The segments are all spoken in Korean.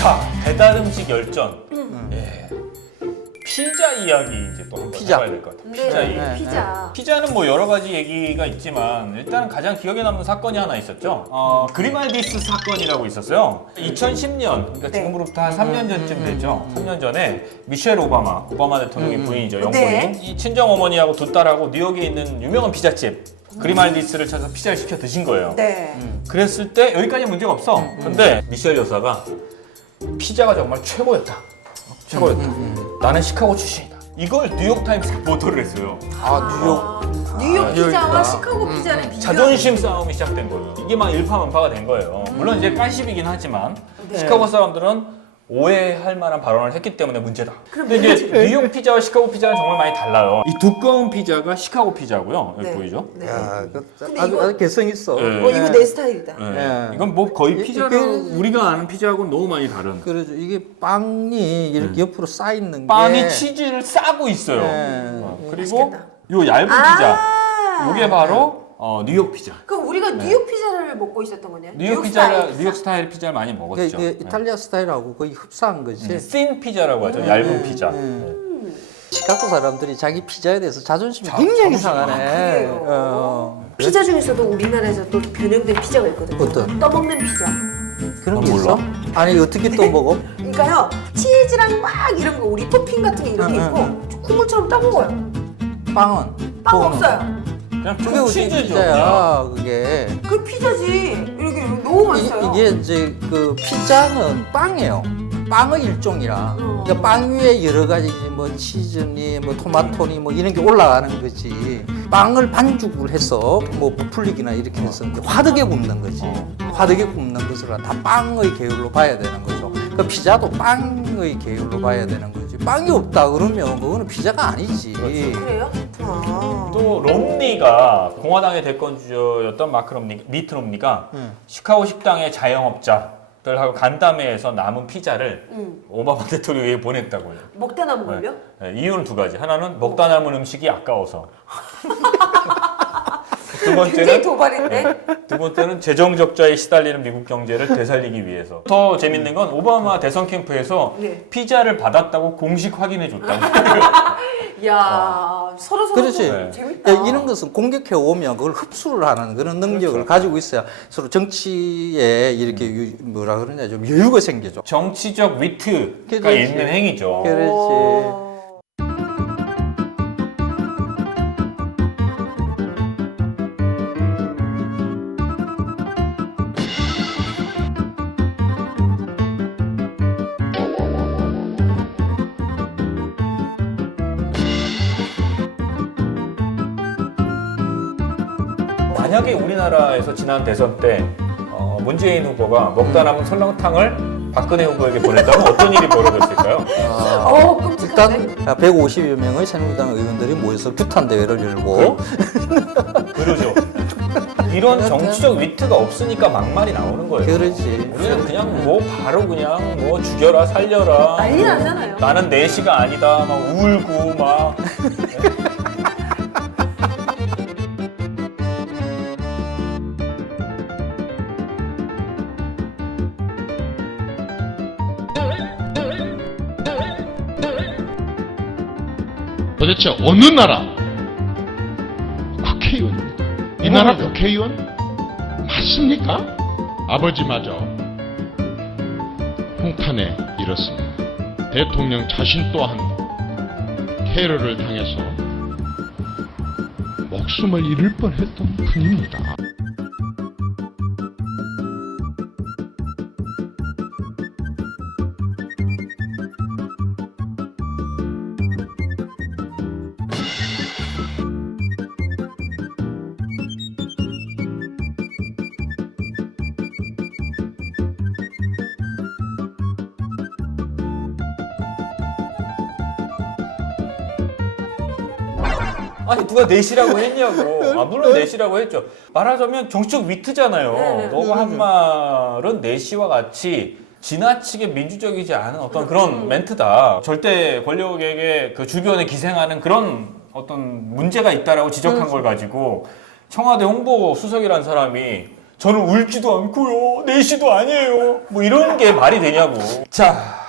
자, 배달 음식 열전. 예. 피자 이야기 이제 또 한번 피자. 해봐야 될 것 같아요. 네, 피자 얘기. 피자. 피자는 뭐 여러 가지 얘기가 있지만 일단 가장 기억에 남는 사건이 하나 있었죠. 그리말디스 사건이라고 있었어요. 2010년, 그러니까 네. 지금으로부터 한 3년 전쯤 됐죠. 3년 전에 미셸 오바마 대통령의 부인이죠, 영부인. 네. 이 친정 어머니하고 두 딸하고 뉴욕에 있는 유명한 피자집 그리말디스를 찾아서 피자를 시켜 드신 거예요. 네. 그랬을 때 여기까지 문제가 없어. 근데 미셸 여사가 피자가 정말 최고였다. 나는 시카고 출신이다. 이걸 뉴욕타임스가 보도를 했어요. 아, 뉴욕 피자와 뉴욕이다. 시카고 피자를 비교. 자존심 싸움이 시작된 거예요. 이게 막 일파만파가 된 거예요. 물론 이제 깐십이긴 하지만 네. 시카고 사람들은 오해할 만한 발언을 했기 때문에 문제다. 근데 이제 뉴욕 피자와 시카고 피자는 정말 많이 달라요. 이 두꺼운 피자가 시카고 피자고요. 여기 네. 보이죠? 네. 야, 근데 아주, 이거- 아주 개성 있어. 네. 이거 내 스타일이다. 네. 예. 이건 뭐 거의 피자를 이게- 우리가 아는 피자하고는 너무 많이 다른. 그러죠. 이게 빵이 이렇게 옆으로 쌓여 있는 게 빵이 치즈를 싸고 있어요. 네. 그리고 맛있겠다. 요 얇은 피자. 아, 이게 바로 뉴욕 피자. 그럼 우리가 뉴욕 피자를 먹고 있었던 거네요. 뉴욕 스타일 뉴욕 스타일 피자를 많이 먹었죠. 이게 이탈리아 스타일하고 거의 흡사한 거지. 씬 피자라고 하죠. 얇은 피자. 시카고 사람들이 자기 피자에 대해서 자존심이 자- 굉장히 자존심 상하네. 그래요. 피자 중에서도 우리나라에서 또 변형된 피자가 있거든요. 어떤? 떠먹는 피자. 그런 게 난 있어? 몰라. 아니 어떻게 또 먹어? 그러니까요, 치즈랑 막 이런 거 우리 토핑 같은 게 이렇게 응, 있고 국물처럼 떠먹어요. 빵은? 빵 그거는? 없어요. 그냥 그게 어떻게 치즈죠. 피자야? 그게 그 피자지. 이렇게 너무 맛있어요. 이게 이제 그 피자는 빵이에요. 빵의 일종이라. 그러니까 빵 위에 여러 가지 뭐 치즈니 뭐 토마토니 뭐 이런 게 올라가는 거지. 빵을 반죽을 해서 뭐 부풀리기나 이렇게 해서 화덕에 굽는 거지. 화덕에 굽는 것을 다 빵의 계열로 봐야 되는 거죠. 그 피자도 빵의 계열로 봐야 되는 거지. 빵이 없다 그러면 그거는 피자가 아니지. 그래요? 아. 또 롬니가 공화당의 대권주자였던 미트 롬니가 시카고 식당의 자영업자들하고 간담회에서 남은 피자를 오바마 대통령에게 보냈다고요. 먹다 남은 걸요? 네, 이유는 두 가지. 하나는 먹다 남은 음식이 아까워서. 두 굉장히 번째는 도발인데. 두 번째는 재정 적자에 시달리는 미국 경제를 되살리기 위해서. 더 재밌는 건 오바마 대선 캠프에서 네. 피자를 받았다고 공식 확인해 줬다고. 야, 서로 그렇지. 네. 재밌다. 야, 이런 것은 공격해 오면 그걸 흡수를 하는 그런 능력을 그렇죠. 가지고 있어야 서로 정치에 이렇게 뭐라 그러냐 좀 여유가 생기죠. 정치적 위트가 그렇지. 있는 행위죠. 그렇지. 어. 만약에 우리나라에서 지난 대선 때 문재인 후보가 먹다 남은 설렁탕을 박근혜 후보에게 보냈다면 어떤 일이 벌어졌을까요? 끔찍한데? 일단 150여 명의 새누리당 의원들이 모여서 규탄 대회를 열고 그러죠. 이런 정치적 위트가 없으니까 막말이 나오는 거예요. 그러지. 우리는 그냥 뭐 바로 그냥 뭐 죽여라 살려라. 난리 나잖아요. 나는 내시가 아니다. 막 울고 막. 도대체 어느 나라 국회의원입니다. 이 나라 국회의원 맞습니까? 아버지마저 홍탄에 이렇습니다. 대통령 자신 또한 테러를 당해서 목숨을 잃을 뻔했던 분입니다. 아니 누가 내시라고 했냐고. 물론 내시라고 했죠. 말하자면 정치적 위트잖아요. 네. 너가 한 말은 내시와 같이 지나치게 민주적이지 않은 어떤 그런 멘트다. 절대 권력에게 그 주변에 기생하는 그런 어떤 문제가 있다라고 지적한 걸 가지고 청와대 홍보 수석이라는 사람이 저는 울지도 않고요. 4시도 아니에요. 뭐 이런 게 말이 되냐고. 자,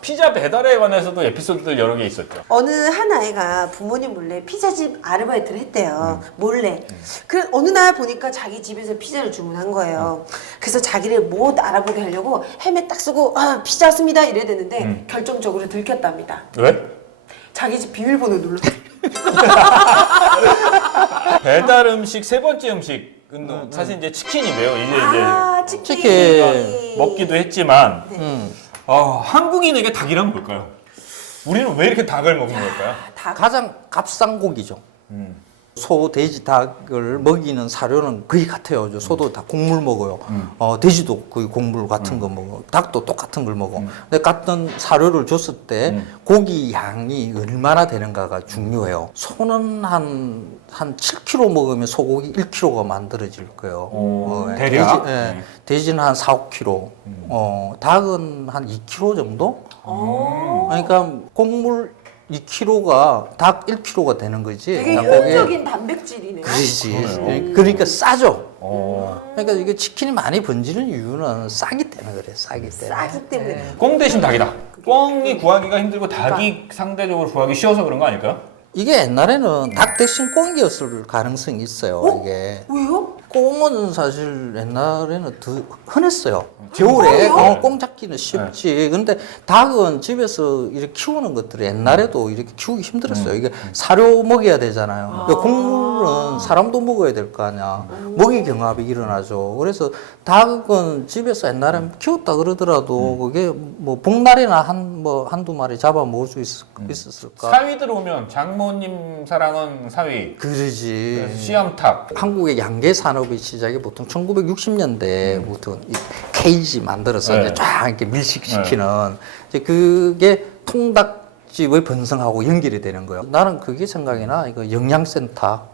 피자 배달에 관해서도 에피소드들 여러 개 있었죠. 어느 한 아이가 부모님 몰래 피자집 아르바이트를 했대요. 몰래. 그래 어느 날 보니까 자기 집에서 피자를 주문한 거예요. 그래서 자기를 못 알아보게 하려고 헬멧 딱 쓰고 피자 왔습니다 이래야 되는데 결정적으로 들켰답니다. 왜? 자기 집 비밀번호 눌렀어. 배달 음식 세 번째 음식은 사실 이제 치킨이래요. 이제 치킨. 먹기도 했지만 음. 한국인에게 닭이란 뭘까요? 우리는 왜 이렇게 닭을 먹는 걸까요? 가장 값싼 고기죠. 소, 돼지, 닭을 먹이는 사료는 거의 같아요. 소도 다 곡물 먹어요. 돼지도 거의 곡물 같은 거 먹어. 닭도 똑같은 걸 먹어. 근데 같은 사료를 줬을 때 고기 양이 얼마나 되는가가 중요해요. 소는 한 7kg 먹으면 소고기 1kg가 만들어질 거예요. 대략? 돼지는 한 4, 5kg. 닭은 한 2kg 정도? 그러니까 곡물 2kg가 닭 1kg가 되는 거지. 되게 닭고기. 효율적인 단백질이네요. 그렇지. 그러니까 싸죠. 그러니까 이게 치킨이 많이 번지는 이유는 싸기 때문에 그래. 싸기 때문에. 싸기 때문에. 꽁 대신 닭이다. 꽁이 구하기가 힘들고 닭이 상대적으로 구하기 쉬워서 그런 거 아닐까요? 이게 옛날에는 닭 대신 꽁이었을 가능성이 있어요. 이게. 왜요? 꽁은 사실 옛날에는 더 흔했어요. 겨울에 꽁 잡기는 쉽지. 근데 닭은 집에서 이렇게 키우는 것들이 옛날에도 이렇게 키우기 힘들었어요. 이게 사료 먹여야 되잖아요. 그러니까 곡물은 사람도 먹어야 될 거 아니야. 먹이 경합이 일어나죠. 그래서 닭은 집에서 옛날에 키웠다 그러더라도 그게 뭐 복날이나 한두 마리 잡아 먹을 수 있었을까? 사위 들어오면 장모님 사랑은 사위. 그러지. 씨암탉. 한국의 양계 산업의 시작이 보통 1960년대부터 케이지 만들어서 이제 쫙 이렇게 밀식시키는 이제 그게 통닭집의 번성하고 연결이 되는 거예요. 나는 그게 생각이 나. 이거 영양센터.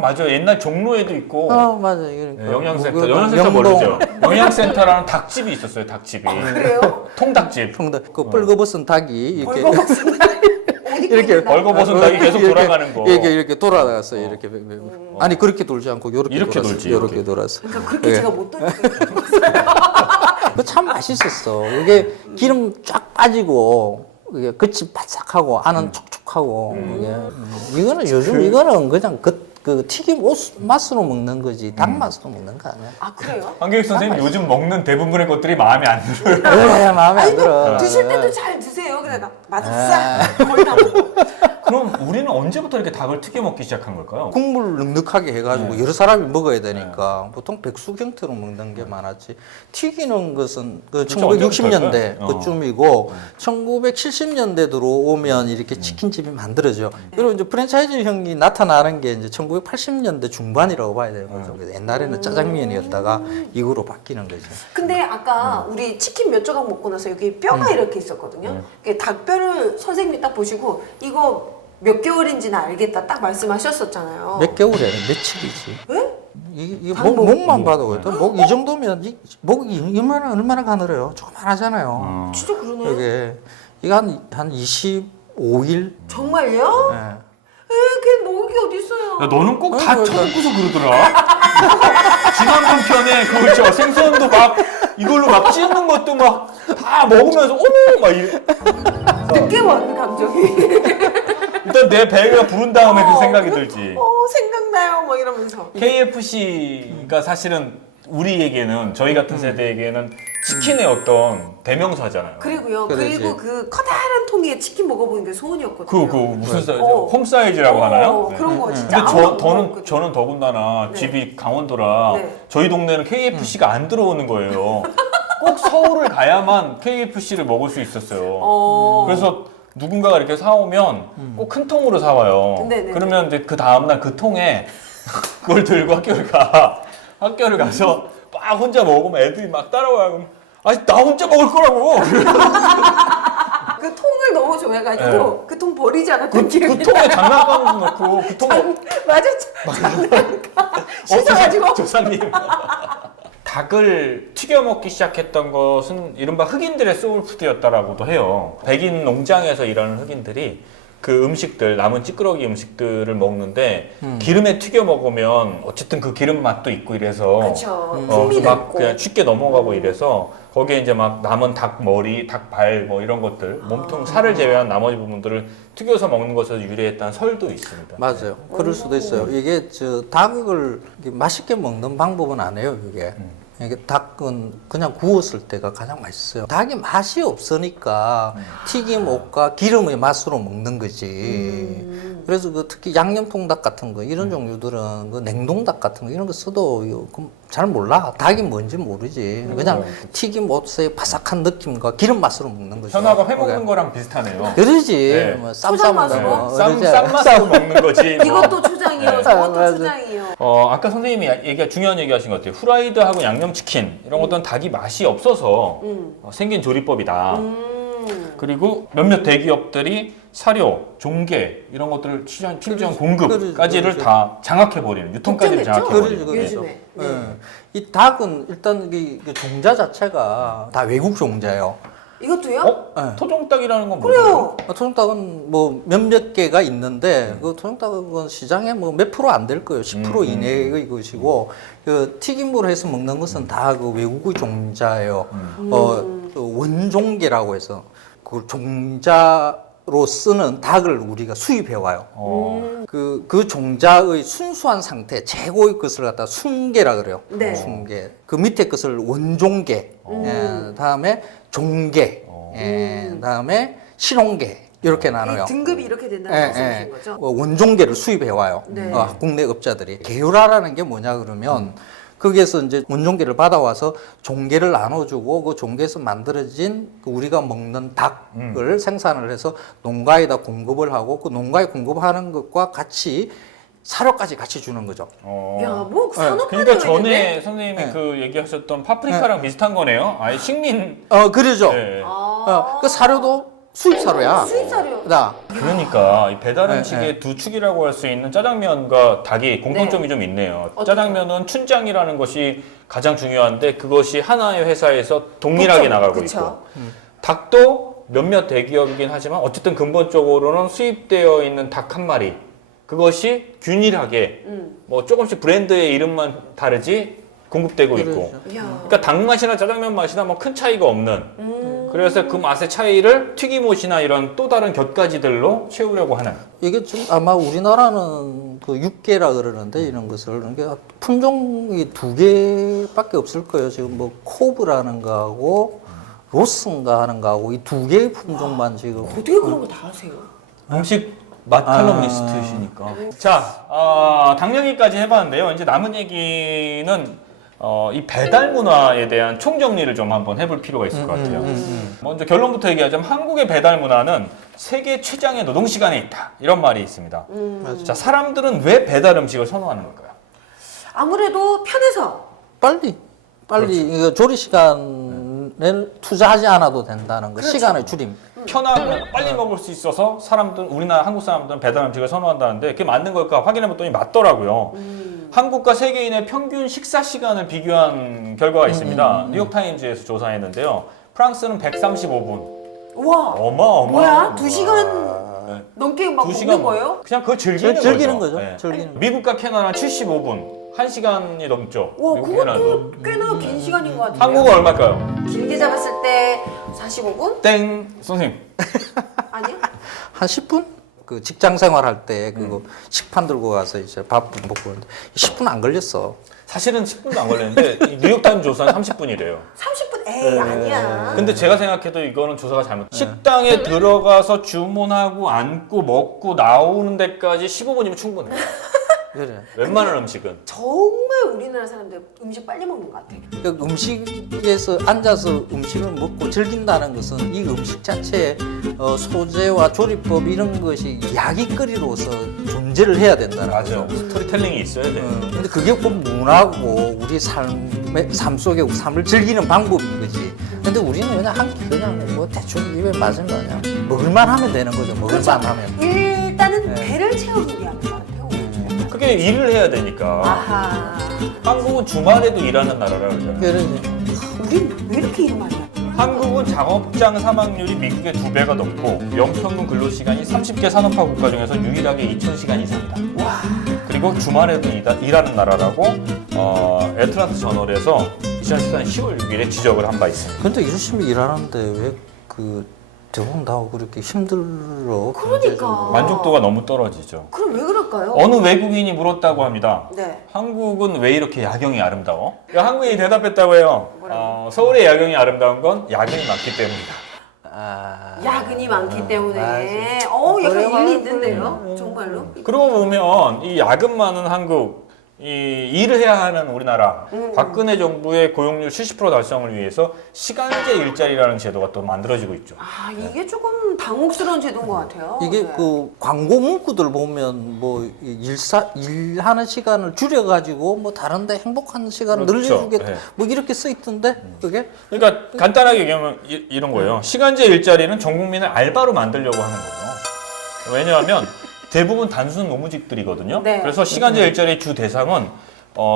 맞아. 옛날 종로에도 있고. 맞아. 그러니까 영양센터. 영양센터 모르죠? 영양센터라는 닭집이 있었어요. 닭집이. 그래요? 통닭집. 그 뻘거벗은 닭이 이렇게 이렇게 벌거벗은 닭이 계속 돌아가는 거. 이렇게 돌아갔어요. 이렇게 아니 그렇게 돌지 않고 이렇게 돌지. 이렇게 돌았어. 그러니까 그렇게 제가 못 돌리는 그 참 맛있었어. 이게 기름 쫙 빠지고 이게 겉이 바삭하고 안은 촉촉하고 이게 이거는 요즘 이거는 그냥 그 튀김 맛으로 먹는 거지 닭 맛으로 먹는 거 아니야. 아 그래요? 한교익 선생님 요즘 먹는 대부분의 것들이 마음에 안 들어요. 그래 마음에 안 들어. 드실 때도 잘 드세요. 그래 맛있어. 거의 다 먹고. 그럼 우리는 언제부터 이렇게 닭을 튀겨 먹기 시작한 걸까요? 국물 넉넉하게 해가지고 여러 사람이 먹어야 되니까 보통 백숙 형태로 먹는 게 많았지. 튀기는 것은 그 그쵸, 1960년대 언제부터일까요? 그쯤이고 1970년대 들어오면 이렇게 치킨집이 만들어져. 그리고 이제 프랜차이즈형이 나타나는 게 이제 1980년대 중반이라고 봐야 되는 거죠. 그래서 옛날에는 짜장면이었다가 이거로 바뀌는 거죠. 근데 아까 우리 치킨 몇 조각 먹고 나서 여기 뼈가 이렇게 있었거든요. 닭뼈를 선생님이 딱 보시고 이거 몇 개월인지는 알겠다 딱 말씀하셨었잖아요. 몇 개월에 며칠이지. 왜? 이게 목만 봐도 목 이 정도면 목이 얼마나 가늘어요. 조그만하잖아요. 진짜 그러네. 이게 이거 한 25일. 정말요? 예. 걔 목이 어디 있어요? 야, 너는 꼭 다 쳐놓고서 그러더라. 지난번 편에 그거 생선도 막 이걸로 막 찢는 것도 막 다 먹으면서 어머 막 이래. 늦게 와 그 감정이. 일단 내 배가 부른 다음에 그 생각이 들지. 생각나요 막 이러면서. KFC가 사실은 우리에게는 저희 같은 세대에게는 치킨의 어떤 대명사잖아요. 그리고요. 그러지. 그리고 그 커다란 통에 치킨 먹어보는 게 소원이었거든요. 그 무슨 사이즈? 어. 홈 사이즈라고 하나요? 네. 그런 거 진짜. 근데 아무도 못 먹거든요. 저는 더군다나 네. 집이 강원도라 네. 저희 동네는 KFC가 안 들어오는 거예요. 꼭 서울을 가야만 KFC를 먹을 수 있었어요. 그래서 누군가가 이렇게 사오면 꼭 큰 통으로 사와요. 네네. 그러면 이제 그 다음날 그 통에 그걸 들고 학교를 가. 학교를 가서 막 혼자 먹으면 애들이 막 따라와요. 그럼 아니 나 혼자 먹을 거라고. 그 통을 너무 좋아해가지고 네. 그 통 버리지 않았던 기억이 그 통에 장난감을 넣고 그 통에 맞아. 장난감. 씻어가지고. 조상님. 닭을 튀겨 먹기 시작했던 것은 이른바 흑인들의 소울푸드였다라고도 해요. 백인 농장에서 일하는 흑인들이 그 음식들 남은 찌끄러기 음식들을 먹는데 기름에 튀겨 먹으면 어쨌든 그 기름 맛도 있고 이래서 그렇죠. 풍미도 막 있고. 그냥 쉽게 넘어가고 이래서 거기에 이제 막 남은 닭 머리, 닭 발 뭐 이런 것들 몸통 살을 제외한 나머지 부분들을 튀겨서 먹는 것에서 유래했다는 설도 있습니다. 맞아요. 그럴 수도 있어요. 이게 닭을 이렇게 맛있게 먹는 방법은 아니에요, 이게. 이게 닭은 그냥 구웠을 때가 가장 맛있어요. 닭이 맛이 없으니까 튀김 옷과 기름의 맛으로 먹는 거지. 그래서 그 특히 양념통닭 같은 거 이런 종류들은 그 냉동닭 같은 거 이런 거 써도 잘 몰라. 닭이 뭔지 모르지. 그냥 튀김 옷의 바삭한 느낌과 기름 맛으로 먹는 거죠. 현아가 회 먹는 거랑 비슷하네요. 그러지. 네. 뭐 초장 쌈싸먹는 맛으로? 거. 쌈 맛으로 먹는 거지. 뭐. 이것도 초장이요. 네. 저것도 맞아. 초장이요. 아까 선생님이 중요한 얘기 하신 것 같아요. 후라이드하고 양념치킨 이런 것들은 닭이 맛이 없어서 생긴 조리법이다. 그리고 몇몇 대기업들이 사료, 종계 이런 것들을 필요한 공급까지를 그러지. 다 장악해버리는, 유통까지를 걱정됐죠? 장악해버리는. 그러지. 요즘에. 이 닭은 일단 그 종자 자체가 다 외국 종자예요. 이것도요? 네. 토종닭이라는 건 뭐죠? 그래요. 토종닭은 뭐 몇몇 개가 있는데 그 토종닭은 시장에 뭐 몇 프로 안 될 거예요. 10% 이내의 것이고 그 튀김으로 해서 먹는 것은 다 그 외국의 종자예요. 그 원종계라고 해서 그 종자로 쓰는 닭을 우리가 수입해 와요. 그 종자의 순수한 상태, 최고의 것을 갖다 순계라 그래요. 네. 순계. 그 밑에 것을 원종계. 다음에 종계. 다음에 실온계. 이렇게 나눠요. 이 등급이 이렇게 된다는 말씀이신 거죠? 원종계를 수입해 와요. 네. 국내 업자들이. 계율화라는 게 뭐냐 그러면 거기에서 이제 원종계를 받아와서 종계를 나눠주고 그 종계에서 만들어진 그 우리가 먹는 닭을 생산을 해서 농가에다 공급을 하고 그 농가에 공급하는 것과 같이 사료까지 같이 주는 거죠. 야, 뭐 산업화되어 그러니까 전에 있는데? 선생님이 네. 그 얘기하셨던 파프리카랑 비슷한 거네요. 아예 식민. 그러죠. 네. 그 사료도 수입 사료야. 수입 사료. 나 그러니까 이 배달 네, 음식의 두 축이라고 할 수 있는 짜장면과 닭이 공통점이 좀 있네요. 어떡해요? 짜장면은 춘장이라는 것이 가장 중요한데 그것이 하나의 회사에서 동일하게 그쵸, 나가고 그쵸. 있고 닭도 몇몇 대기업이긴 하지만 어쨌든 근본적으로는 수입되어 있는 닭 한 마리 그것이 균일하게 뭐 조금씩 브랜드의 이름만 다르지 공급되고 있고 이야. 그러니까 닭 맛이나 짜장면 맛이나 뭐 큰 차이가 없는 그래서 그 맛의 차이를 튀김옷이나 이런 또 다른 곁가지들로 채우려고 하는 이게 좀 아마 우리나라는 그 육계라 그러는데 이런 것을 이게 품종이 2개밖에 없을 거예요. 지금 뭐 코브라는 거하고 로스인가 하는 거하고 이 2개의 품종만 지금 어떻게 그런 거 다 하세요? 음식 맛 칼럼니스트시니까. 자, 닭 얘기까지 해봤는데요. 이제 남은 얘기는 이 배달 문화에 대한 총정리를 좀 한번 해볼 필요가 있을 것 같아요. 먼저 결론부터 얘기하자면 한국의 배달 문화는 세계 최장의 노동 시간에 있다. 이런 말이 있습니다. 자, 사람들은 왜 배달 음식을 선호하는 걸까요? 아무래도 편해서. 빨리 그렇죠. 이거 조리 시간을 투자하지 않아도 된다는 거. 그렇죠. 시간의 줄임. 편하고 빨리 먹을 수 있어서 우리나라 한국 사람들은 배달 음식을 선호한다는데 그게 맞는 걸까 확인해봤더니 맞더라고요. 한국과 세계인의 평균 식사 시간을 비교한 결과가 있습니다. 뉴욕타임즈에서 조사했는데요. 프랑스는 135분. 와. 어마어마. 뭐야? 2시간 넘게 막 먹는 거예요? 그냥 그걸 즐기는, 즐기는 거죠. 네. 즐기는 거. 미국과 캐나다는 75분. 1시간이 넘죠. 와, 미국, 그것도 꽤나 긴 시간인 것 같아요. 한국은 얼마일까요? 길게 잡았을 때 45분? 땡. 선생님. 아니요? 한 10분? 그 직장 생활할 때 그거 식판 들고 가서 이제 밥 먹고 그러는데 10분 안 걸렸어. 사실은 10분도 안 걸렸는데 이 뉴욕타임즈 조사는 30분이래요. 30분? 에이, 아니야. 근데 제가 생각해도 이거는 조사가 잘못. 식당에 들어가서 주문하고 앉고 먹고 나오는 데까지 15분이면 충분해요. 그래. 웬만한 음식은. 정말 우리나라 사람들 음식 빨리 먹는 것 같아. 그 음식에서 앉아서 음식을 먹고 즐긴다는 것은 이 음식 자체의 소재와 조리법 이런 것이 이야기거리로서 존재를 해야 된다는 맞아요. 거죠. 스토리텔링이 있어야 돼. 근데 그게 꼭 문화고 우리 삶 속에 삶을 즐기는 방법인 거지. 근데 우리는 그냥 뭐 대충 입에 맞은 거 아니야. 먹을만 하면 되는 거죠. 먹을만 하면. 일단은 배를 채우기 위한 것 같아요. 그게 일을 해야 되니까. 아하. 한국은 주말에도 일하는 나라라 그러잖아요. 그러지. 우린 왜 이렇게 일 많이 할까? 한국은 작업장 사망률이 미국의 2배가 넘고 연평균 근로시간이 30개 산업화 국가 중에서 유일하게 2000시간 이상이다. 그리고 주말에도 일하는 나라라고 애틀란타 저널에서 지난 10월 6일에 지적을 한 바 있습니다. 근데 열심히 일하는데 왜 그 대부분 다 그렇게 힘들어? 그러니까. 만족도가 너무 떨어지죠. 그럼 왜 그럴까요? 어느 외국인이 물었다고 합니다. 네. 한국은 왜 이렇게 야경이 아름다워? 한국인이 대답했다고 해요. 서울의 야경이 아름다운 건 야경이 많기 때문이다. 야근이 많기 때문에. 맞아. 약간 그래, 일리 있는데요? 정말로? 그러고 보면 이 야근 많은 한국, 이 일을 해야 하는 우리나라, 박근혜 정부의 고용률 70% 달성을 위해서 시간제 일자리라는 제도가 또 만들어지고 있죠. 아, 이게 조금 당혹스러운 제도인 것 같아요. 이게 네. 그 광고 문구들 보면 뭐 일하는 시간을 줄여가지고 뭐 다른데 행복한 시간을 그렇죠. 늘려주겠다 네. 뭐 이렇게 써 있던데 그게 그러니까 간단하게 얘기하면 이런 거예요. 시간제 일자리는 전 국민을 알바로 만들려고 하는 거죠. 왜냐하면 대부분 단순 노무직들이거든요. 네. 그래서 시간제 일자리의 주 대상은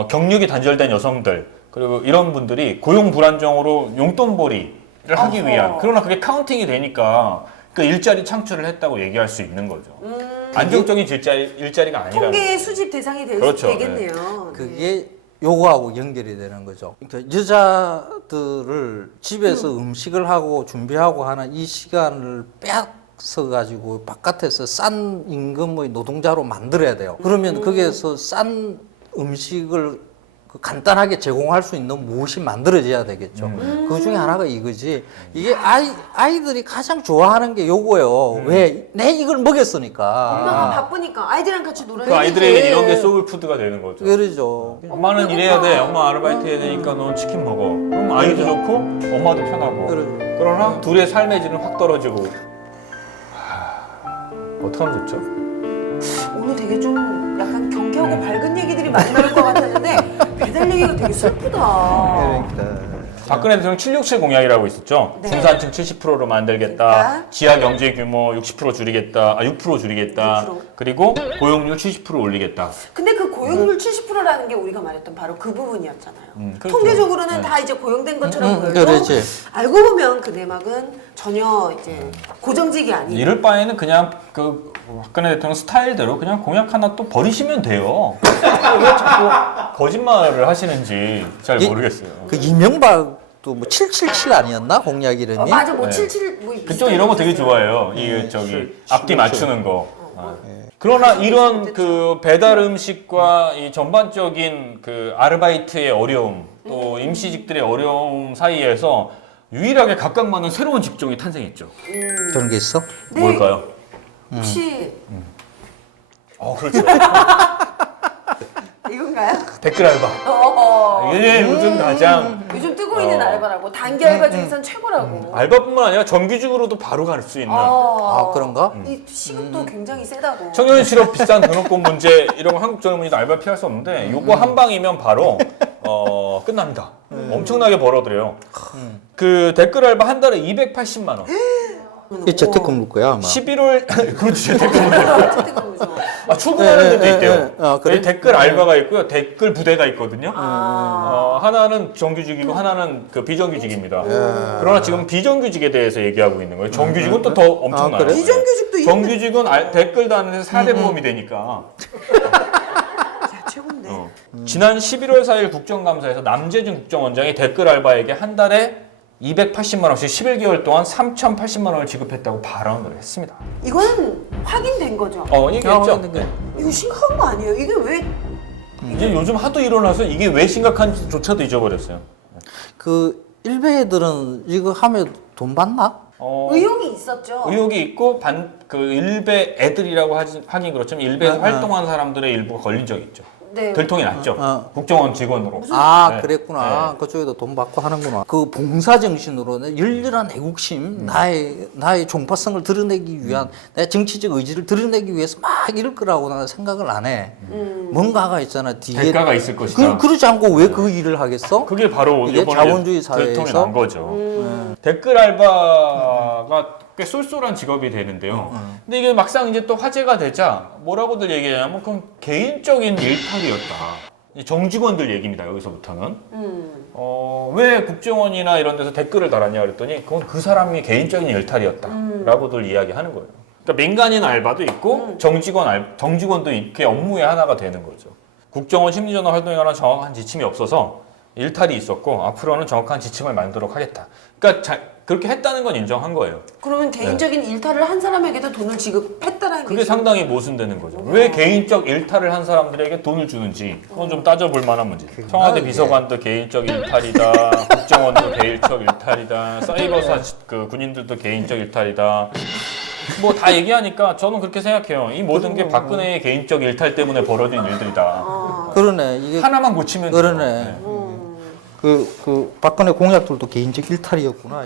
경력이 단절된 여성들 그리고 이런 분들이 고용 불안정으로 용돈벌이를 하기 어허. 위한 그러나 그게 카운팅이 되니까 그 일자리 창출을 했다고 얘기할 수 있는 거죠. 안정적인 일자리가 아니라는 통계 거죠. 수집 대상이 그렇죠. 되겠네요. 그게 요거하고 연결이 되는 거죠. 그러니까 여자들을 집에서 음식을 하고 준비하고 하는 이 시간을 빼앗어 가지고 바깥에서 싼 임금의 노동자로 만들어야 돼요. 그러면 거기에서 싼 음식을 간단하게 제공할 수 있는 무엇이 만들어져야 되겠죠. 그 중에 하나가 이거지. 이게 아이들이 가장 좋아하는 게 요거예요. 왜? 내 이걸 먹였으니까. 엄마가 바쁘니까 아이들이랑 같이 놀아야지. 그 아이들에게 이런 게 소울푸드가 되는 거죠. 그러죠. 엄마는 일해야 돼. 엄마 아르바이트 해야 되니까 넌 치킨 먹어. 그럼 아이도 좋고 엄마도 편하고. 그러죠. 그러나 둘의 삶의 질은 확 떨어지고. 어떡하면 좋죠? 오늘 되게 좀 약간 경쾌하고 밝은 얘기들이 많이 나올 것 같았는데 배달 얘기가 되게 슬프다. 그러니까. 박근혜 대통령 767 공약이라고 있었죠. 네. 중산층 70%로 만들겠다. 그러니까. 지하 경제 규모 60% 줄이겠다. 6% 줄이겠다. 6%. 그리고 고용률 70% 올리겠다. 근데 그 고용률 70%라는 게 우리가 말했던 바로 그 부분이었잖아요. 그렇죠. 통계적으로는 네. 다 이제 고용된 것처럼 보여도 그렇지. 알고 보면 그 내막은 전혀 이제 고정직이 아닌. 이럴 바에는 그냥 그 박근혜 대통령 스타일대로 그냥 공약 하나 또 버리시면 돼요. 왜 자꾸 거짓말을 하시는지 잘 모르겠어요. 그 이명박도 뭐 777 아니었나 공약 이름이? 맞아, 뭐 네. 77, 뭐 그쪽 이런 거 되게 있었어요. 좋아해요. 이게 저기 앞뒤 맞추는 거. 그러나 이런 그 배달 음식과 이 전반적인 그 아르바이트의 어려움 또 임시직들의 어려움 사이에서 유일하게 각각 맞는 새로운 직종이 탄생했죠. 그런 게 있어? 네. 뭘까요? 혹시 그렇죠. 이건가요? 댓글 알바. 이게 요즘 가장 요즘 뜨고 있는 알바라고. 단기 알바 중에선 최고라고. 알바뿐만 아니라 정규직으로도 바로 갈 수 있는 아 그런가? 이 시급도 굉장히 세다고. 청년 실업 비싼 등록금 문제 이런 거 한국 젊은이도 알바 피할 수 없는데 요거 한 방이면 바로 끝납니다. 엄청나게 벌어들여요. 그 댓글 알바 한 달에 280만 원. 이 재택근무 거야 아마. 11월 그렇지 재택근무죠. 재택근무죠. 출근하는 데도 있대요. 그래? 댓글 알바가 있고요. 댓글 부대가 있거든요. 아. 하나는 정규직이고 하나는 그 비정규직입니다. 그러나 지금 비정규직에 대해서 얘기하고 있는 거예요. 정규직은 또 더 엄청나요. 그래? 비정규직도 있는데. 정규직은 댓글 다는데서 4대 보험이 되니까. 야, 최고인데. 지난 11월 4일 국정감사에서 남재준 국정원장이 댓글 알바에게 한 달에 280만 원씩 11개월 동안 3,080만 원을 지급했다고 발언을 했습니다. 이건 확인된 거죠. 얘기했죠. 이거 심각한 거 아니에요? 이게 왜 이제 요즘 하도 일어나서 이게 왜 심각한지조차도 잊어버렸어요. 그 일베 애들은 이거 하면 돈 받나? 의혹이 있었죠? 의혹이 있고 그 일베 애들이라고 하긴 그렇지만 일베에서 활동하는 사람들의 일부가 걸린 적이 있죠. 네. 들통이 났죠. 국정원 직원으로. 아 네. 그랬구나. 네. 그쪽에도 돈 받고 하는구나. 그 봉사 정신으로는 열렬한 애국심, 나의 종파성을 드러내기 위한 내 정치적 의지를 드러내기 위해서 막 이럴 거라고 나는 생각을 안 해. 뭔가가 있잖아 뒤에. 대가가 있을 것이다. 그러지 않고 왜 그 일을 하겠어? 그게 바로 이게 이번에 자본주의 들통이 사회에서 난 거죠. 댓글 알바가 꽤 쏠쏠한 직업이 되는데요. 근데 이게 막상 이제 또 화제가 되자 뭐라고들 얘기하냐면 그건 개인적인 일탈이었다. 이제 정직원들 얘기입니다. 여기서부터는. 왜 국정원이나 이런 데서 댓글을 달았냐 그랬더니 그건 그 사람이 개인적인 일탈이었다라고들 이야기하는 거예요. 그러니까 민간인 알바도 있고 정직원도 이렇게 업무의 하나가 되는 거죠. 국정원 심리전환 활동에 관한 정확한 지침이 없어서 일탈이 있었고 앞으로는 정확한 지침을 만들도록 하겠다. 그러니까 그렇게 했다는 건 인정한 거예요. 그러면 개인적인 일탈을 한 사람에게도 돈을 지급했다라는 그게 게 상당히 모순되는 거죠. 왜 개인적 일탈을 한 사람들에게 돈을 주는지 그건 좀 따져볼 만한 문제죠. 청와대 비서관도 개인적 일탈이다. 국정원도 개인적 일탈이다. 사이버사 그 군인들도 개인적 일탈이다. 뭐 다 얘기하니까 저는 그렇게 생각해요. 이 모든 게 박근혜의 개인적 일탈 때문에 벌어진 일들이다. 그러네. 이게 하나만 고치면 그러네. 돼요. 그 박근혜 공약들도 개인적 일탈이었구나.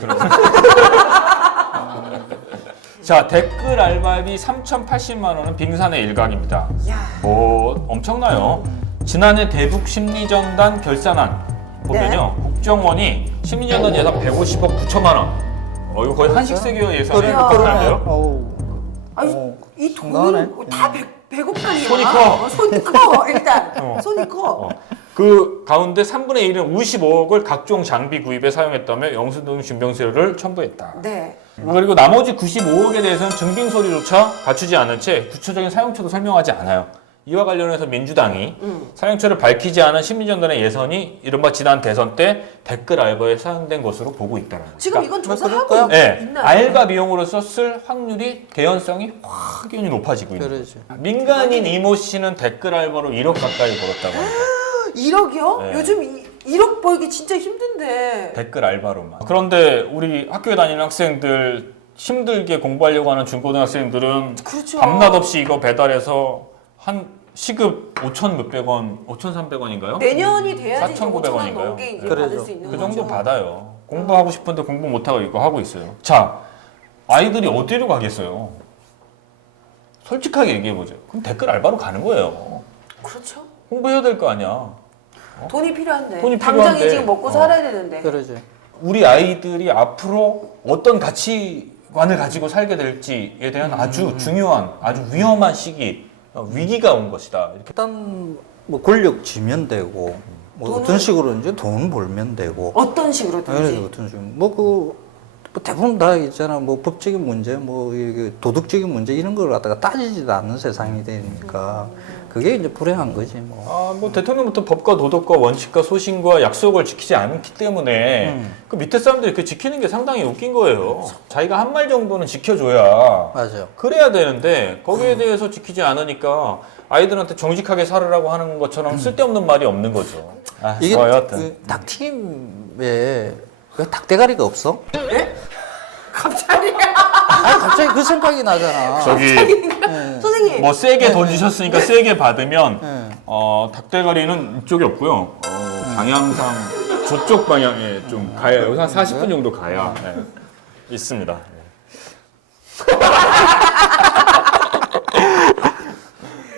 자, 댓글 알바비 3,080만 원은 빙산의 일각입니다. 뭐 엄청나요. 지난해 대북 심리전단 결산안 보면요. 국정원이 심리전단 예산 150억 9천만 원. 이거 거의 한식 세계어 예산에 가까운데요. 아니, 이 상당하네. 돈은 다 100억짜리야. 손이 커. 손이 커, 일단. 손이 커. 그 가운데 3분의 1은 55억을 각종 장비 구입에 사용했다며 영수증 준병세를 첨부했다. 네. 그리고 나머지 95억에 대해서는 증빙서류조차 갖추지 않은 채 구체적인 사용처도 설명하지 않아요. 이와 관련해서 민주당이 사용처를 밝히지 않은 심리전단의 예산이 이른바 지난 대선 때 댓글 알바에 사용된 것으로 보고 있다는 거죠. 지금 이건 조사하고 그럴까요? 네, 있나요? 알바 비용으로 썼을 확률이 개연성이 확연히 높아지고 있는 거죠. 그러죠. 민간인 이모 씨는 댓글 알바로 1억 가까이 벌었다고 합니다. 1억이요? 네. 요즘 1억 벌기 진짜 힘든데. 댓글 알바로만. 그런데 우리 학교에 다니는 학생들 힘들게 공부하려고 하는 중고등학생들은 그렇죠. 밤낮 없이 이거 배달해서 한 시급 5천 몇백 원, 5,300원인가요? 내년이 돼야지 4,900 5천 원 원인가요? 넘게 이제 그러죠. 받을 수 있는 그 거죠. 정도 받아요. 공부하고 싶은데 공부 못하고 이거 하고 있어요. 자, 아이들이 어디로 가겠어요? 솔직하게 얘기해보죠. 그럼 댓글 알바로 가는 거예요. 그렇죠. 공부해야 될 거 아니야. 돈이 필요한데. 돈이 당장에 필요한데. 지금 먹고 살아야 되는데. 그러죠. 우리 아이들이 앞으로 어떤 가치관을 가지고 살게 될지에 대한 아주 중요한, 아주 위험한 시기, 위기가 온 것이다. 이렇게. 일단 뭐 권력 쥐면 되고 뭐 돈을- 어떤 식으로 이제 돈 벌면 되고 어떤 식으로든지. 어떤 식으로 뭐 대부분 다 있잖아. 뭐 법적인 문제, 뭐 이게 도덕적인 문제 이런 걸 갖다가 따지지도 않는 세상이 되니까 그게 이제 불행한 거지 뭐. 뭐 대통령부터 법과 도덕과 원칙과 소신과 약속을 지키지 않기 때문에 그 밑에 사람들이 그 지키는 게 상당히 웃긴 거예요. 자기가 한 말 정도는 지켜줘야 맞아. 그래야 되는데 거기에 대해서 지키지 않으니까 아이들한테 정직하게 살으라고 하는 것처럼 쓸데없는 말이 없는 거죠. 이게 좋아요, 하여튼. 그 닭튀김에 왜 닭대가리가 없어? 갑자기. 아니 갑자기 그 생각이 나잖아. 저기 선생님. 뭐 세게 던지셨으니까 세게 받으면 네. 닭대가리는 이쪽에 없고요. 방향상 저쪽 방향에 좀 가야 여기서 한 40분 정도 가야 있습니다.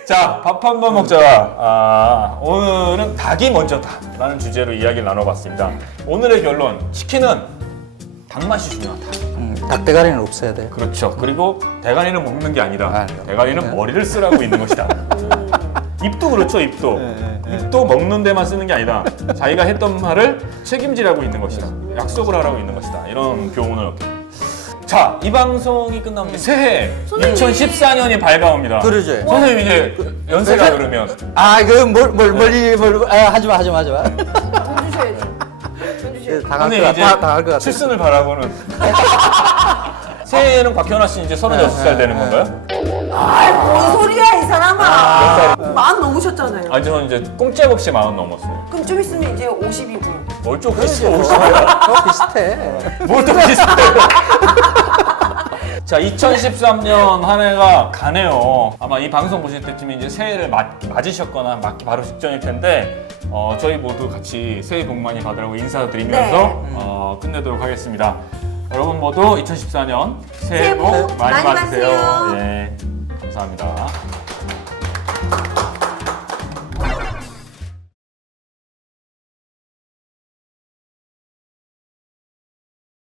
자, 밥 한 번 먹자. 오늘은 닭이 먼저다라는 주제로 이야기를 나눠봤습니다. 오늘의 결론, 치킨은 닭 맛이 중요하다. 닭대가리는 없어야 돼. 그렇죠. 그리고 대가리는 먹는 게 아니다. 아니요. 대가리는 머리를 쓰라고 있는 것이다. 입도 그렇죠, 입도. 입도 먹는 데만 쓰는 게 아니다. 자기가 했던 말을 책임지라고 있는 것이다. 약속을 하라고 있는 것이다. 이런 교훈을 얻게 됩니다. 자, 이 방송이 끝나면 새해 선생님. 2014년이 밝아옵니다. 그러죠. 선생님 이제 연세가 그러면 하지 마. 돈 주셔야지. 돈 주셔야지. 선생님 이제 다할 것 같아. 칠순을 바라보는 새해에는 곽현아 씨 이제 36살 되는 건가요? 뭔 소리야, 이 사람아. 몇 만 넘으셨잖아요. 아, 저는 이제 꼼짝없이 40 넘었어요. 그럼 좀 있으면 이제 50이고. 뭘좀 비슷해, 50이야. 비슷해. 뭘또 비슷해요. 자, 2013년 한 해가 가네요. 아마 이 방송 보실 때쯤에 이제 새해를 맞으셨거나 맞기 바로 직전일 텐데, 저희 모두 같이 새해 복 많이 받으라고 인사드리면서 네. 끝내도록 하겠습니다. 여러분 모두 2014년 새해 새해 복 복 많이 많이 받으세요. 받으세요. 예, 감사합니다.